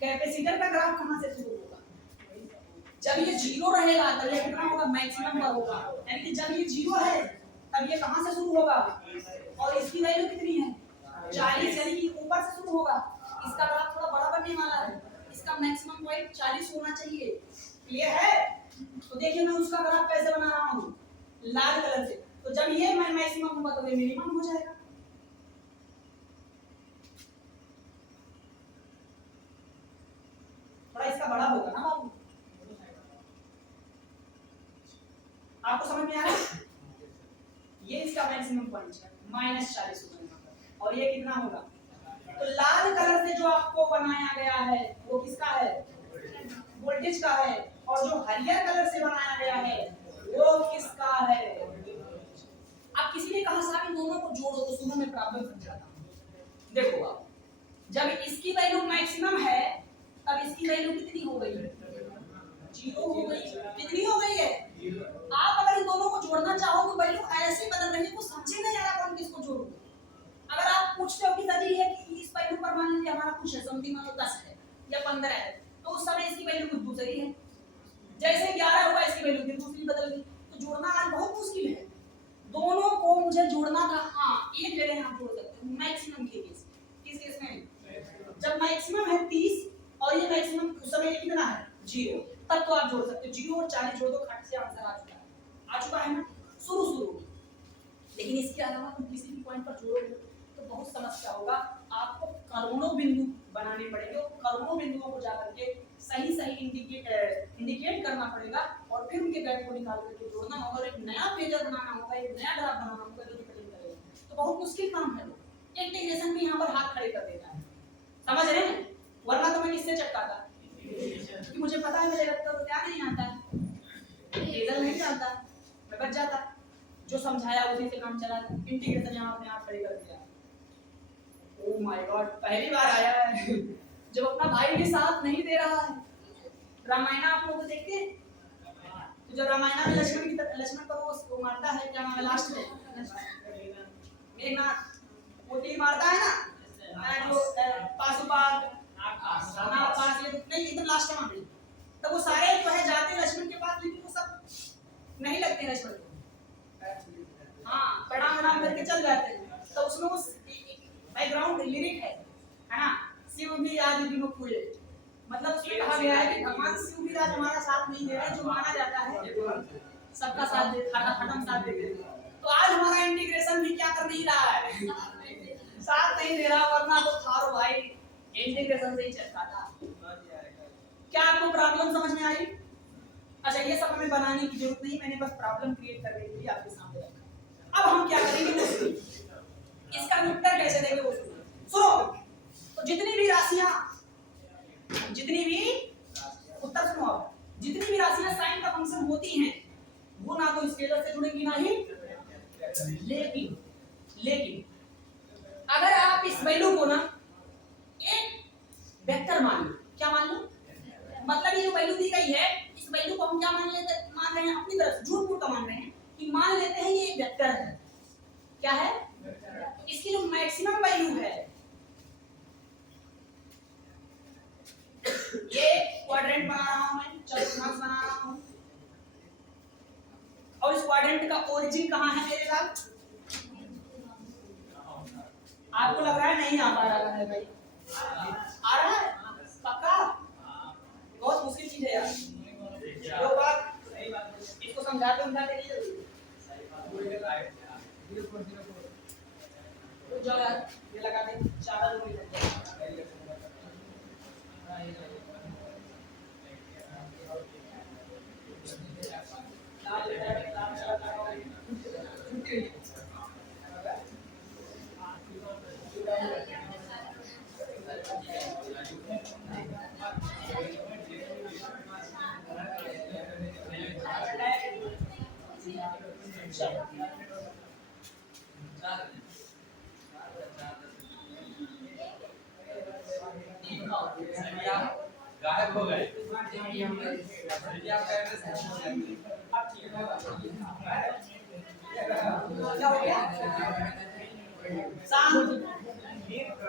कैपेसिटर का ग्राफ कहां से शुरू होगा? जब ये जीरो रहेगा तब ये कितना होगा? मैक्सिमम पर होगा। यानी कि जब ये जीरो है तब ये कहां से शुरू होगा? और इसकी वैल्यू कितनी है? 40, यानी कि ऊपर से शुरू होगा। इसका ग्राफ थोड़ा बड़ा बनने वाला है, इसका मैक्सिमम पॉइंट 40 होना चाहिए। क्लियर है? तो देखिए मैं उसका ग्राफ कैसे बना रहा हूं, लाल कलर से। तो जब ये मैक्सिमम होगा तो ये मिनिमम हो जाएगा। थोड़ा इसका बड़ा होगा ना बाबू, आपको समझ में आ रहा है? ये इसका मैक्सिमम पॉइंट है -40 होगा। और ये कितना होगा? तो लाल कलर से जो आपको बनाया गया है वो किसका है? वोल्टेज का है। और जो हरियर कलर से बनाया गया है वो किसका है? अब किसी ने कहा साहब इन दोनों को जोड़ो, तो शुरू में प्रॉब्लम समझाता हूं। देखो आप, जब इसकी वैल्यू मैक्सिमम है तब इसकी वैल्यू कितनी हो गई? 0 हो गई। कितनी हो गई है? आप अगर इन दोनों को जोड़ना चाहो तो वैल्यू ऐसे बदल रही है, तो समझे नहीं आ रहा कौन किसको जोड़ो। अगर आप पूछते हो कि सर ये है कि इस वैल्यू पर मान लीजिए हमारा कुछ है, समथिंग मान लो 10 है या 15 है, तो उस समय इसकी वैल्यू कुछ दूसरी है। जैसे 11 हुआ इसकी वैल्यू फिर दूसरी बदल गई। तो जोड़ना आज बहुत मुश्किल है। दोनों को मुझे जोड़ना था। हाँ, एक जगह आप जोड़ सकते हो मैक्सिमम के केस। किस केस में? जब मैक्सिमम है 30 और ये मैक्सिमम उस समय कितना है? 0, तब तो आप जोड़ सकते हो। 0 और 40 जोड़ दो, खट से आंसर आ चुका है ना शुरू। लेकिन इसके अलावा तुम किसी भी पॉइंट पर जोड़ोगे तो बहुत समस्या होगा। आपको करोड़ों बिंदु बनाने पड़ेंगे और करोड़ों बिंदुओं को जाकर के सही इंडिकेट करना पड़ेगा और फिर उनके गैप को निकाल करके जोड़ना होगा और एक नया फेजर बनाना होगा, एक नया ग्राफ बनाना होगा जो कटिंग करेगा। तो बहुत मुश्किल काम है। इंटीग्रेशन भी यहाँ पर हाथ खड़े कर देता है, समझ रहे हैं? वरना तो मैं किससे चटकाता कि मुझे पता है मेरे लगता तो क्या नहीं आता है, फेजर नहीं जानता, मैं बच जाता। जो समझाया उसी से काम चला। इंटीग्रेशन यहाँ अपने आप खड़े कर दिया। ओह माय गॉड, पहली बार आया है जब अपना भाई भी साथ नहीं दे रहा है। रामायण आप लोग देखते हैं? तो जब रामायण में लक्ष्मण को वो मारता है, क्या नाम है लास्ट में? मेघनाथ, वो तीर मारता है ना, जो पाशुपात ना पास ये नहीं, एकदम लास्ट में भी तब वो सारे जो है जाते लक्ष्मण के पास, लेकिन वो सब नहीं लगते लक्ष्मण को। हाँ, प्रणाम करके चल जाते हैं। तो उसमें उस बैकग्राउंड लिरिक है ना, शिव भी आज विमुख हुए। मतलब उसमें कहा गया है कि भगवान शिव भी आज हमारा साथ नहीं दे रहे, जो माना जाता है सबका साथ देते, खत्म साथ देते। तो आज हमारा इंटीग्रेशन भी क्या कर नहीं रहा है, साथ नहीं दे रहा, वरना तो थारो भाई इंटीग्रेशन से ही चलता था। क्या आपको प्रॉब्लम समझ में आई? अच्छा, ये सब हमें बनाने की जरूरत नहीं, मैंने बस प्रॉब्लम क्रिएट करने के लिए आपके सामने रखा। अब हम क्या करेंगे, इसका उत्तर कैसे देंगे वो सुनो। तो जितनी भी राशियां उत्तर सुनो आप, जितनी भी राशियां साइन का फंक्शन होती हैं वो ना तो स्केलर से जुड़ेंगी ना ही, लेकिन अगर आप इस वैल्यू को ना एक वेक्टर मान लो, क्या मान लो, मतलब ये जो वैल्यू दी गई है इस वैल्यू को हम क्या मान रहे हैं अपनी तरफ से, झूठ मूठ का मान रहे हैं कि मान लेते हैं ये एक वेक्टर है। क्या है? तो इसकी जो मैक्सिमम वैल्यू है, ये क्वाड्रेंट बना रहा हूं मैं, चतुर्थांश बना रहा हूं, और इस क्वाड्रेंट का ओरिजिन कहां है मेरे साथ? आपको लग रहा है नहीं आ पा रहा है भाई? आ रहा है पक्का? बहुत मुश्किल चीज है यार। दो बात इसको समझाते नहीं जरूरी जाओ यार, ये लगा दे, चार लोग गायब हो गए। शांत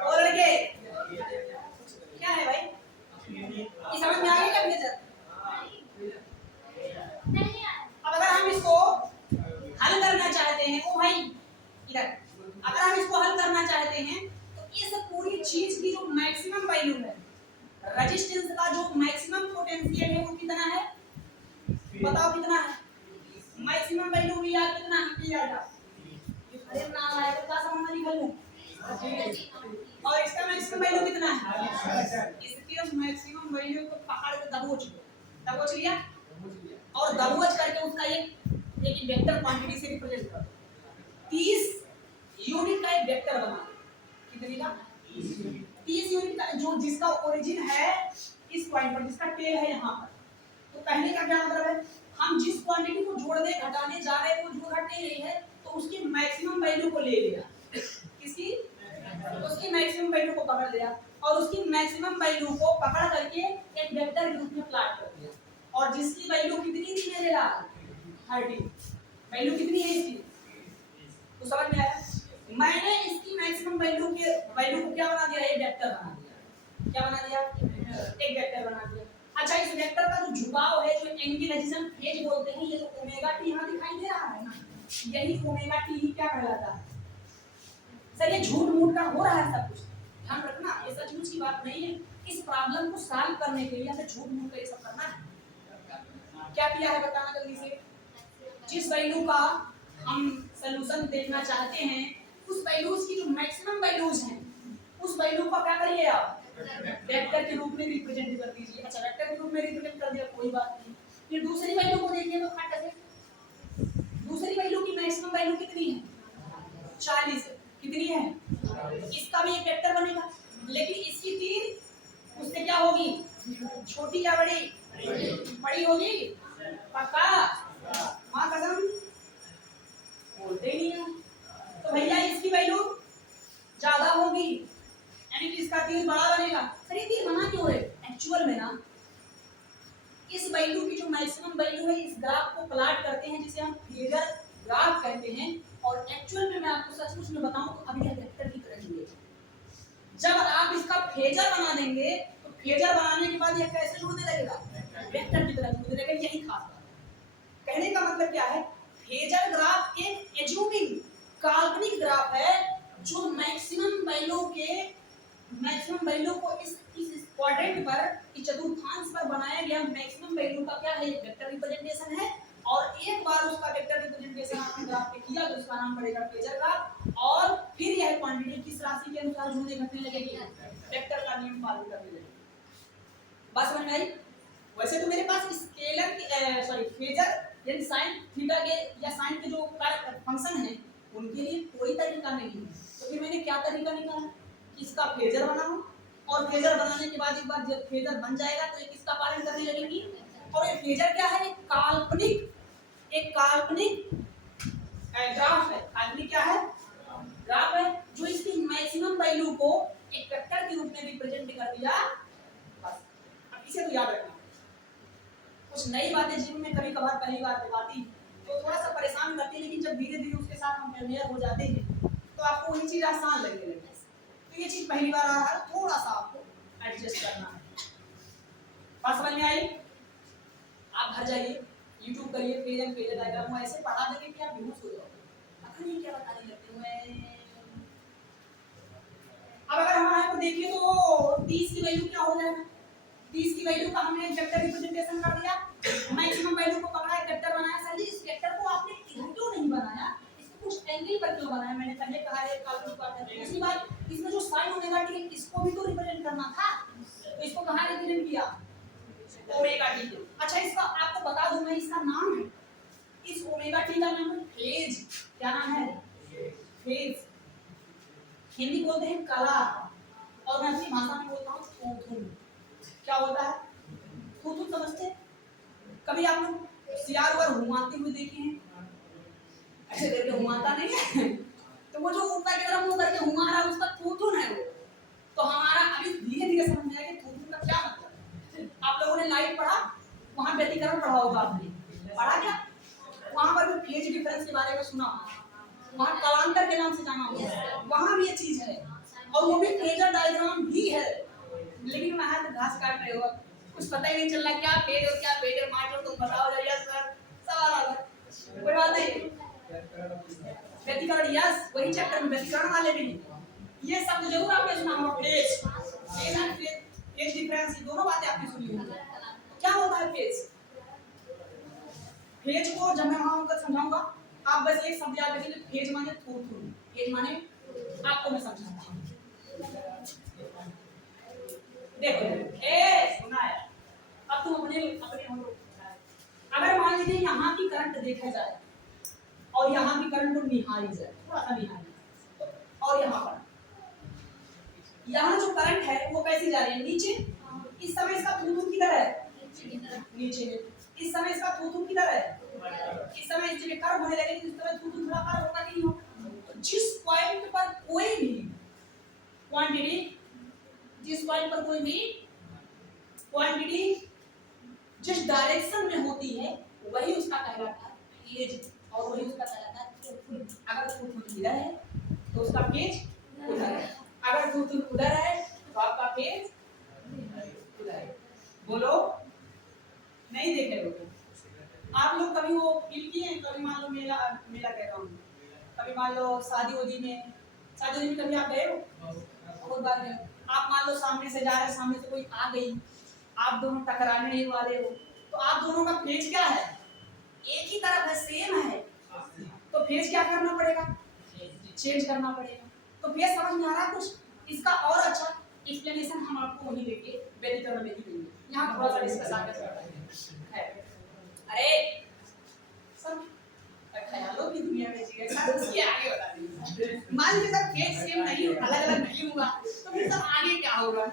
और लड़के वैल्यू है। रेजिस्टेंस का जो मैक्सिमम पोटेंशियल है वो कितना है, बताओ कितना है? मैक्सिमम वैल्यू भी यार कितना है, पी आर का अरे नाम आया तो क्या समझ में निकल लूं, और इसका मैक्सिमम वैल्यू कितना है? इसके मैक्सिमम वैल्यू को पकड़ के दबोच लिया और दबोच करके उसका एक वेक्टर क्वांटिटी से रिप्रेजेंट कर दो। 30 यूनिट का एक वेक्टर बना दो। कितने का? 30 यूनिट का, जो जिसका ओरिजिन है इस पॉइंट पर, जिसका टेल है यहाँ पर। तो कहने का क्या मतलब है, हम जिस क्वांटिटी को जोड़ने घटाने जा रहे हैं वो जो घट नहीं रही है, तो उसकी मैक्सिमम वैल्यू को ले लिया। किसकी? उसकी मैक्सिमम वैल्यू को पकड़ लिया और उसकी मैक्सिमम वैल्यू को पकड़ करके एक वेक्टर के रूप में प्लॉट कर दिया। और जिसकी वैल्यू कितनी थी मेरे लाल? 30। वैल्यू कितनी है इसकी? तो समझ में आया? मैंने इसकी मैक्सिमम वैल्यू को क्या बना दिया? एक वेक्टर बना दिया। क्या बना दिया? एक वेक्टर बना दिया। अच्छा, इस वेक्टर का जो झुकाव है, जो एंगुलराइजेशन फेज बोलते हैं, ये जो ओमेगा टी यहाँ दिखाई दे रहा है ना, यही ओमेगा टी ही क्या कहलाता है? सर ये झूठ मूठ का हो रहा है सब कुछ, ध्यान रखना, ये सचमुच की बात नहीं है। इस प्रॉब्लम को सॉल्व करने के लिए हमें झूठ मूठ का ये सब करना है। क्या किया है बताना जल्दी से। जिस वैल्यू का हम सॉल्यूशन देखना चाहते हैं, उस वैल्यूज की जो मैक्सिमम वैल्यूज हैं, उस वैल्यू को क्या करिए आप? वेक्टर के रूप में रिप्रेजेंट कर दीजिए। अच्छा, वेक्टर के रूप में रिप्रेजेंट कर दिया, कोई बात नहीं। फिर दूसरी वैल्यू को देखिए तो खट से दूसरी वैल्यू की मैक्सिमम वैल्यू कितनी है? 40 है। कितनी है? इसका भी एक वेक्टर बनेगा, लेकिन इसकी तीर उससे क्या होगी? छोटी या बड़ी? बड़ी होगी। पक्का? मां कसम बोलते ही नहीं है। तो भैया इसकी वैल्यू ज्यादा होगी, यानी कि इसका तीर बड़ा बनेगा। सर ये तीर बना क्यों है? एक्चुअल में ना इस वैल्यू की जो मैक्सिमम वैल्यू है, इस ग्राफ को प्लॉट करते हैं जिसे हम फेजर ग्राफ कहते हैं। और एक्चुअल में मैं आपको सचमुच में बताऊं तो अभी यह वेक्टर की तरह जुड़ेगा। जब आप इसका फेजर बना देंगे तो फेजर बनाने के बाद यह कैसे जुड़ने लगेगा? वेक्टर की तरह जुड़ने लगेगा। यही खास बात है। कहने का मतलब क्या है? फेजर ग्राफ एक एज्यूमिंग काल्पनिक ग्राफ है जो मैक्सिमम वैल्यू को इस क्वाड्रेंट पर, इस चतुर्थांश पर बनाया गया मैक्सिमम वैल्यू का क्या है? एक वेक्टर रिप्रेजेंटेशन है। और एक बार उसका वेक्टर रिप्रेजेंटेशन आपने ग्राफ पे किया तो उसका नाम पड़ेगा फेजर ग्राफ। और फिर यह क्वांटिटी किस राशि के अनुसार जुड़ने घटने लगेगी? वेक्टर का नियम फॉलो करने लगेगी। बात समझ में आई? वैसे तो मेरे पास स्केलर फेजर यानी sin थीटा के या sin के जो फंक्शन है उनके लिए कोई तरीका नहीं है। तो फिर मैंने क्या तरीका निकाला? इसका फेजर बनाऊं, और फेजर बनाने के बाद एक बार जब फेजर बन जाएगा तो एक इसका पालन करने लगेगी। और ये फेजर क्या है? एक काल्पनिक ग्राफ है। काल्पनिक क्या है? ग्राफ है जो इसकी मैक्सिमम वैल्यू को एक वेक्टर के रूप में रिप्रेजेंट कर दिया। बस अब इसे तो याद रखना। कुछ नई बातें जीवन में कभी कभार पहली बार आती तो थोड़ा सा परेशान करती है, लेकिन जब धीरे धीरे उसके साथ हम फेमिलियर हो जाते हैं तो आपको वही चीज आसान लगने लगती है। तो ये चीज पहली बार आ रहा है, थोड़ा सा आपको एडजस्ट करना है। बात समझ में आई? आप घर जाइए, YouTube करिए, फेजर डायग्राम को ऐसे पढ़ा देंगे कि आप बेहोश हो जाओगे। पता नहीं क्या बताने लगते हुए। अब अगर हम यहाँ पर देखिए तो 30 की वैल्यू क्या हो जाएगा? 30 की वैल्यू का हमने वेक्टर रिप्रेजेंटेशन कर दिया, मैक्सिमम वैल्यू को पकड़ा, एक वेक्टर बनाया। सर जी इस वेक्टर को आपने इधर क्यों नहीं बनाया? इसको कुछ एंगल पर क्यों बनाया? मैंने पहले कहा है काल्पनिक बात है। दूसरी बात, इसमें जो sin ओमेगा टी है इसको भी तो रिप्रेजेंट करना था, तो इसको कहां रिप्रेजेंट किया? Omega T. अच्छा, इसका आपको बता दूं मैं, इसका नाम है, इस ओमेगा टी का नाम है फेज। क्या नाम है? फेज। हिंदी बोलते हैं कला, और मैं अपनी भाषा में बोलता हूँ थूथू। क्या होता है? थूथू समझते? कभी आप लोग सियार पर घुमाते हुए देखे हैं? ऐसे करके घुमाता नहीं है तो वो जो ऊपर की तरफ मुंह करके घुमा रहा है उसका थूथू है वो। तो हमारा अभी धीरे धीरे समझ में आएगा कि थूथू का क्या मतलब है। आप लोगों ने लाइट पढ़ा, वहां व्यतिकरण पढ़ा होगा आपने, पढ़ा क्या? वहां पर भी फेज डिफरेंस के बारे में सुना, वहां कलांतर के नाम से जाना होगा, वहां भी ये चीज है। और वो भी फेजर डायग्राम भी है, लेकिन वहां तो घास काट रहे हो, कुछ पता ही नहीं चल रहा क्या फेज और क्या फेजर मार्टर, तुम बताओ जरा सर। सवाल आ गया, कोई बात नहीं। व्यतिकरण, यस, वही चैप्टर में व्यतिकरण वाले भी ये शब्द जरूर आपने सुना होगा, फेज। डायरेक्शन, दोनों बातें आपने सुनी होंगी। क्या होता है फेज? फेज को जब मैं वहां समझाऊंगा, आप बस एक शब्द याद रखिए, फेज माने थोथू। फेज माने, आपको मैं समझाता हूं। देखो ए सुना है, अब तुम अपने अपने हम लोग, अगर मान लीजिए यहाँ की करंट देखा जाए और यहाँ की करंट को निहारी जाए, थोड़ा सा निहारी, और यहाँ जो करंट है वो कैसी जा रही है? नीचे। इस समय इसका थूथू किधर है? नीचे है। इस समय इसका थूथू किधर है? इस समय इसमें कर्व होने लगेगी, इस तरह थूथू थोड़ा कर्व होगा कि नहीं होगा? तो जिस पॉइंट पर कोई भी क्वांटिटी, जिस पॉइंट पर कोई भी क्वांटिटी जिस डायरेक्शन में होती है वही उसका कहलाता है फेज, और वही उसका कहलाता है थूथू। अगर थूथू इधर है तो उसका फेज उधर है, अगर थूथू उधर है तो आपका फेज उधर है। बोलो, नहीं देखे लोग? आप लोग कभी वो फील किए हैं? कभी मान लो मेला मेला कह रहा हूँ, कभी मान लो शादी वादी में, शादी में कभी आप गए हो? बहुत बार गए। आप मान लो सामने से जा रहे हैं, सामने से कोई आ गई, आप दोनों टकराने ही वाले हो, तो आप दोनों का फेज क्या है? एक ही तरफ है, सेम है, तो फेज क्या करना पड़ेगा? चेंज करना पड़ेगा। तो फेज समझ में आ रहा है कुछ? इसका और अच्छा एक्सप्लेनेशन हम आपको वहीं देंगे, वेदिकरण में ही देंगे। यहाँ थोड़ा सा डिस्कस आगे चलता है। अरे सब ख्यालों की दुनिया में जी है, उसके आगे बता दीजिए। मान लीजिए सर फेज सेम नहीं, अलग अलग नहीं होगा, तो फिर सर आगे क्या होगा?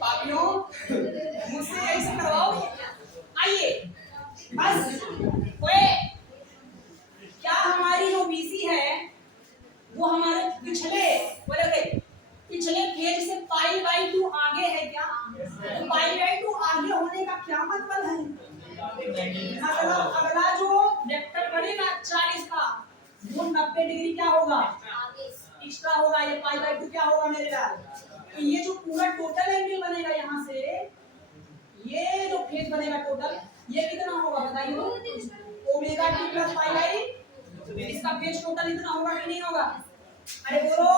पापियों, मुझसे ऐसे करवाओ। आइए बस ओए, क्या हमारी जो बीसी है वो हमारे पिछले पिछले फेज से पाई बाई 2 आगे है क्या? तो पाई बाई 2 आगे होने का क्या मतलब है? अगला जो वेक्टर बनेगा 40 का, वो 90 डिग्री क्या होगा? एक्स्ट्रा होगा। ये पाई बाई 2 क्या होगा मेरे लाल? तो ये जो पूरा टोटल एंगल बनेगा यहाँ से, ये जो फेज बनेगा टोटल, ये कितना होगा बताइए? Omega t plus pi by, इसका फेज टोटल इतना होगा कि नहीं होगा? अरे बोलो,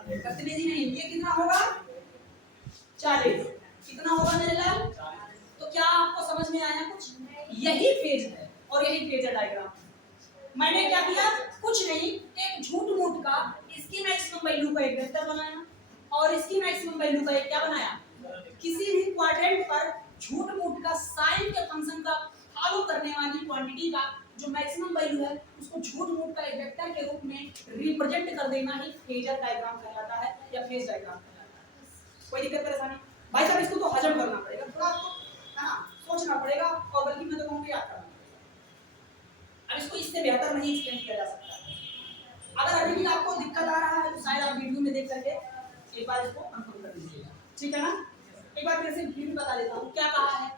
बदतमीजी नहीं, ये कितना होगा? 40। कितना होगा मेरे लाल? तो क्या आपको समझ में आया कुछ? यही फेज है और यही फेजर डायग्राम। मैंने क्या किया? कुछ नहीं, एक झूठ मूठ का इसकी मैक्सिमम वैल्यू का एक वेक्टर बनाया और इसकी मैक्सिमम वैल्यू का एक क्या बनाया? किसी भी क्वाड्रेंट पर झूठ मूठ का साइन के फंक्शन का फॉलो करने वाली क्वांटिटी का जो मैक्सिमम वैल्यू है उसको झूठ मूठ का एक वेक्टर के रूप में रिप्रेजेंट कर देना ही फेजर डायग्राम कहलाता है या फेज डायग्राम कहलाता है। कोई दिक्कत परेशानी? भाई साहब इसको तो हजम करना पड़ेगा, थोड़ा आपको है ना सोचना पड़ेगा, और बल्कि मैं तो कहूँगा याद करना पड़ेगा। अब इसको इससे बेहतर नहीं एक्सप्लेन किया जा सकता। अगर अभी भी आपको दिक्कत आ रहा है तो शायद आप वीडियो में देख करके एक बार इसको कंफर्म कर लीजिएगा, ठीक है ना? एक बार फिर से फिर बता देता हूँ क्या कहा है।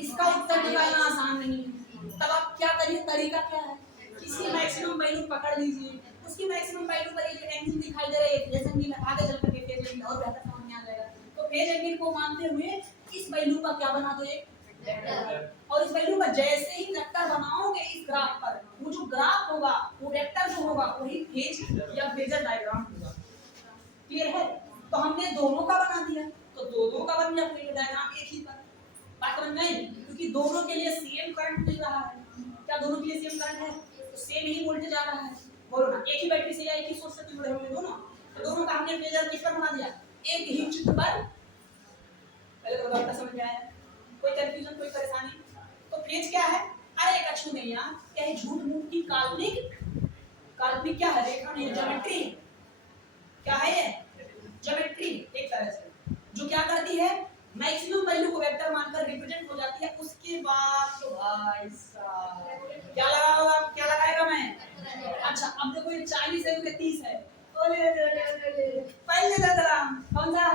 इसका उत्तर निकालना आसान नहीं है, तब आप क्या करिए, तरीका क्या है? किसी मैक्सिमम वैल्यू पकड़ लीजिए, उसकी मैक्सिमम वैल्यू पर ये जो एंगल दिखाई दे रहा है फेज एंगल, आगे चल करके फेज एंगल और बेहतर समझ में आ जाएगा। तो फेज एंगल को मानते हुए इस वैल्यू का क्या बना दो, एक वेक्टर, और इस वैल्यू का जैसे ही वेक्टर बनाओगे इस ग्राफ पर, वो जो ग्राफ होगा वो वेक्टर जो होगा वही फेज या फेजर डायग्राम होगा। क्लियर है? तो हमने दोनों का बना दिया, तो दोनों का बन गया फेजर डायग्राम एक ही पर। बात समझ में आई? क्योंकि दोनों के लिए सेम करंट मिल रहा है। क्या दोनों के लिए सेम करंट है? तो सेम ही वोल्टेज आ रहा है। बोलो ना, एक ही बैटरी से या एक ही सोर्स से जुड़े होंगे दोनों, तो दोनों का हमने फेजर किस पर बना दिया? एक ही चित्र पर। पहले तो बात समझ में आया? कोई कंफ्यूजन, कोई परेशानी? तो फेज क्या है? अरे एक अच्छी नहीं यार, क्या है? झूठ मूठ की काल्पनिक क्या है? रेखा नहीं, ज्योमेट्री। क्या है ये? ज्योमेट्री एक तरह से, जो क्या करती है? मैक्सिमम वैल्यू को वेक्टर मानकर रिप्रेजेंट हो जाती है। उसके बाद तो भाई साहब क्या लगा होगा, क्या लगाएगा मैं? अच्छा अब देखो ये 40 है, ये 30 है। पहले ले जरा, कौन सा?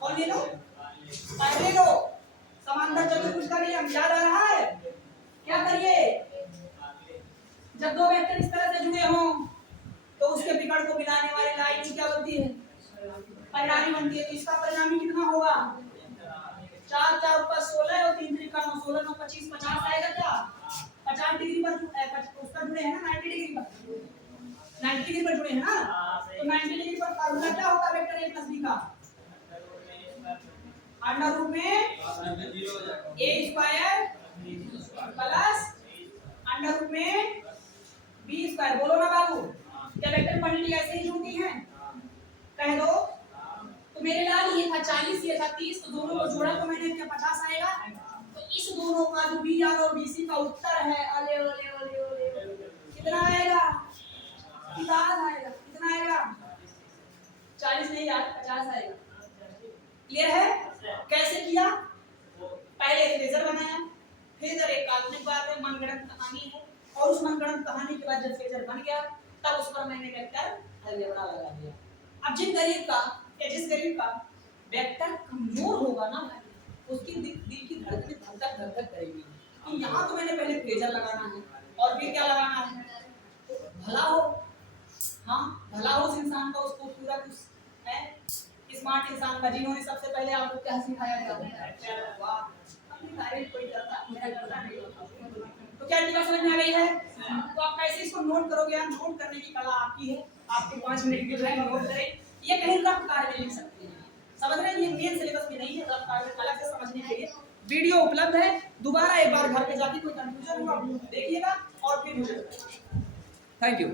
कौन ले लो? पहले लो। समांतर चतुर्भुज का नियम याद आ रहा है? क्या करिए, जब दो वेक्टर इस तरह से जुड़े हों तो उसके विकर्ण को मिलाने वाली लाइन क्या बनती है? परिणामी बनती है। तो इसका परिणामी कितना होगा? 4 4 + 16 और 3 3 9 16 9 25 50 आएगा क्या? 50 डिग्री पर उसका जुड़े है ना 90 डिग्री पर। 90 डिग्री पर जुड़े हैं ना, तो 90 डिग्री पर फार्मूला क्या होता है वेक्टर a प्लस b का? अंडर रूट में a square plus under root में b स्क्वायर। बोलो ना बाबू, क्या वेक्टर क्वांटिटी ऐसे ही जुड़ती है? कह दो। तो मेरे लाल ये था 40, ये था 30, तो दोनों को जोड़ा तो मैंने क्या 50 आएगा। तो इस दोनों का जो बी आर और बीसी का उत्तर है, अले अले अले अले कितना आएगा? 50 आएगा। कितना आएगा? 40 नहीं यार, 50 आएगा। क्लियर है? कैसे किया? पहले फ्रेजर बनाया। फ्रेजर एक काल्पनिक बात है, मनगढ़ंत कहानी है, और उस मनगढ़ंत कहानी के बाद जब फ्रेजर बन गया तब उस पर मैंने वेक्टर अलजेब्रा लगा दिया। अब जिस गरीब का वेक्टर कमजोर होगा ना, उसकी दिल की धड़कनें धक धक करेगी। तो यहाँ तो मैंने पहले फ्रेजर लगाना है और फिर क्या लगाना है? भला हो, हाँ भला हो उस इंसान का, उसको पूरा कुछ है स्मार्ट इंसान का, जिन्होंने सबसे पहले आपको क्या सिखाया गया? वाह, अपनी तारीफ कोई करता नहीं। तो क्या चीज़ समझ में आ गई है? तो आप कैसे इसको नोट करोगे? आप नोट करने की कला आपकी है, आपको 5 मिनट मिल रहे हैं, नोट करें। ये कहीं रफ कार्य में लिख सकते हैं, समझ रहे हैं? ये मेन सिलेबस में नहीं है, रफ कार्य में अलग से समझने के लिए वीडियो उपलब्ध है। दोबारा एक बार घर पे जाके कोई कंफ्यूजन हो आप देखिएगा और फिर मुझे थैंक यू।